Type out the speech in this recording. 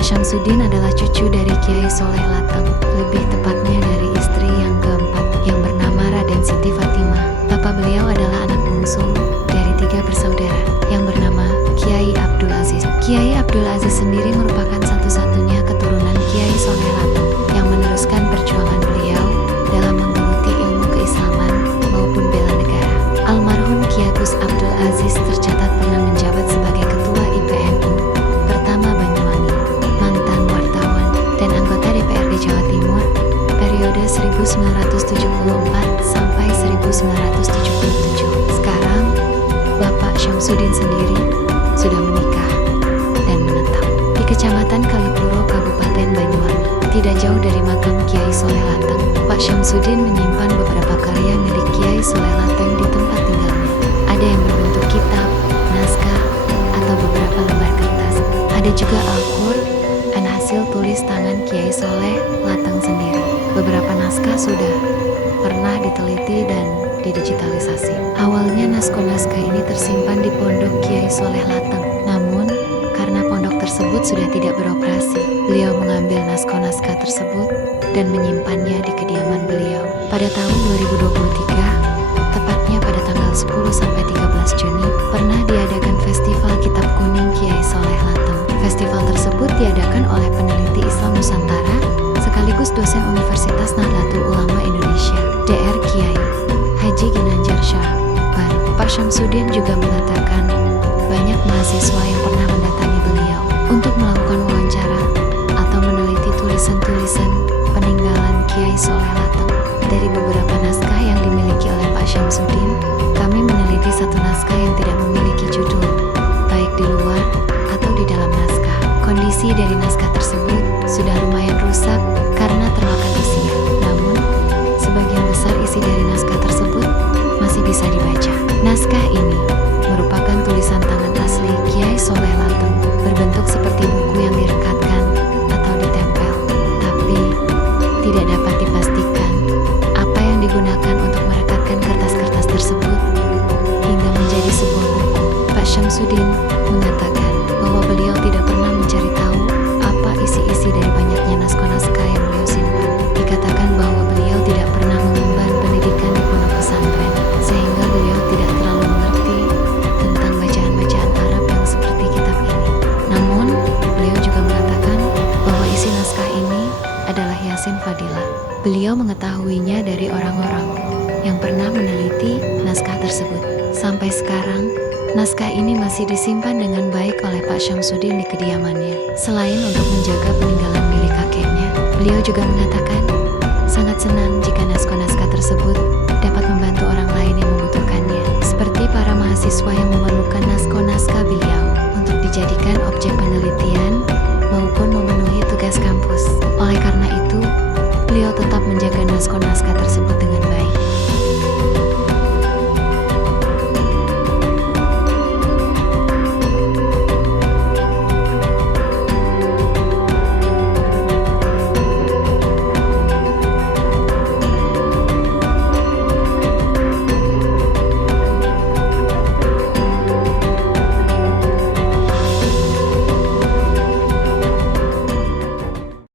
Syamsuddin adalah cucu dari Kiai Soleh Lateng, lebih tepatnya dari istri yang keempat yang bernama Raden Siti Fatimah. Bapak beliau adalah anak bungsu dari 3 bersaudara yang bernama Kiai Abdul Aziz. Kiai Abdul Aziz sendiri merupakan satu-satunya keturunan Kiai Soleh Lateng yang meneruskan perjuangan beliau dalam menggeluti ilmu keislaman maupun bela negara. Almarhum Kiai Gus Abdul Aziz tercatat pernah menjabat sebagai Ketua IPNU pertama Banyuwangi, mantan wartawan, dan anggota DPRD Jawa Timur periode 1974 sampai 1977. Sekarang, Bapak Syamsuddin sendiri sudah menikah dan menetap di Kecamatan Kalipuro, Kabupaten Banyuwangi. Tidak jauh dari makam Kiai Soleh Lateng, Pak Syamsuddin menyimpan beberapa karya milik Kiai Soleh Lateng di tempat tinggalnya. Ada yang berbentuk kitab, naskah, atau beberapa lembar kertas. Ada juga Al-Qur'an hasil tulis tangan Kiai Soleh Lateng sendiri. Beberapa naskah sudah pernah diteliti dan didigitalisasi. Awalnya naskah-naskah ini tersimpan di pondok Kiai Soleh Lateng. Namun, karena pondok tersebut sudah tidak beroperasi, beliau mengambil naskah-naskah tersebut dan menyimpannya di kediaman beliau. Pada tahun 2023, tepatnya pada tanggal 10 sampai 13 Juni, pernah diadakan Festival Kitab Kuning Kiai Soleh Lateng. Festival tersebut diadakan oleh peneliti Islam Nusantara sekaligus dosen Universitas Nahdlatul Ulama Indonesia, Dr. Kiai Haji Ginanjar Shah Baru. Pak Syamsuddin juga mengatakan banyak mahasiswa yang pernah mendatangi beliau untuk melakukan wawancara atau meneliti tulisan-tulisan peninggalan Kiai Soleh Lateng. Dari beberapa naskah yang dimiliki oleh Pak Syamsuddin, kami meneliti satu naskah yang tidak memiliki judul, baik di luar atau di dalam naskah. Kondisi dari naskah tersebut sudah lumayan rusak karena termakan usia. Namun, sebagian besar isi dari naskah tersebut masih bisa dibaca. Naskah ini merupakan tulisan tangan asli Kiai Soleh Lateng, berbentuk seperti buku yang direkatkan atau ditempel, tapi tidak dapat dipastikan apa yang digunakan untuk merekatkan kertas-kertas tersebut hingga menjadi sebuah buku. Pak Syamsuddin mengatakan bahwa beliau tidak pernah mencari tahu apa isi-isi dari banyaknya naskah-naskah yang beliau simpan. Dikatakan bahwa beliau tidak pernah mengemban pendidikan di pondok pesantren, sehingga beliau tidak terlalu mengerti tentang bacaan-bacaan Arab yang seperti kitab ini. Namun, beliau juga mengatakan bahwa isi naskah ini adalah Yasin Fadilah. Beliau mengetahuinya dari orang-orang yang pernah meneliti naskah tersebut. Sampai sekarang, naskah ini masih disimpan dengan baik oleh Pak Syamsuddin di kediamannya. Selain untuk menjaga peninggalan milik kakeknya, beliau juga mengatakan sangat senang jika naskah-naskah tersebut dapat membantu orang lain yang membutuhkannya, seperti para mahasiswa yang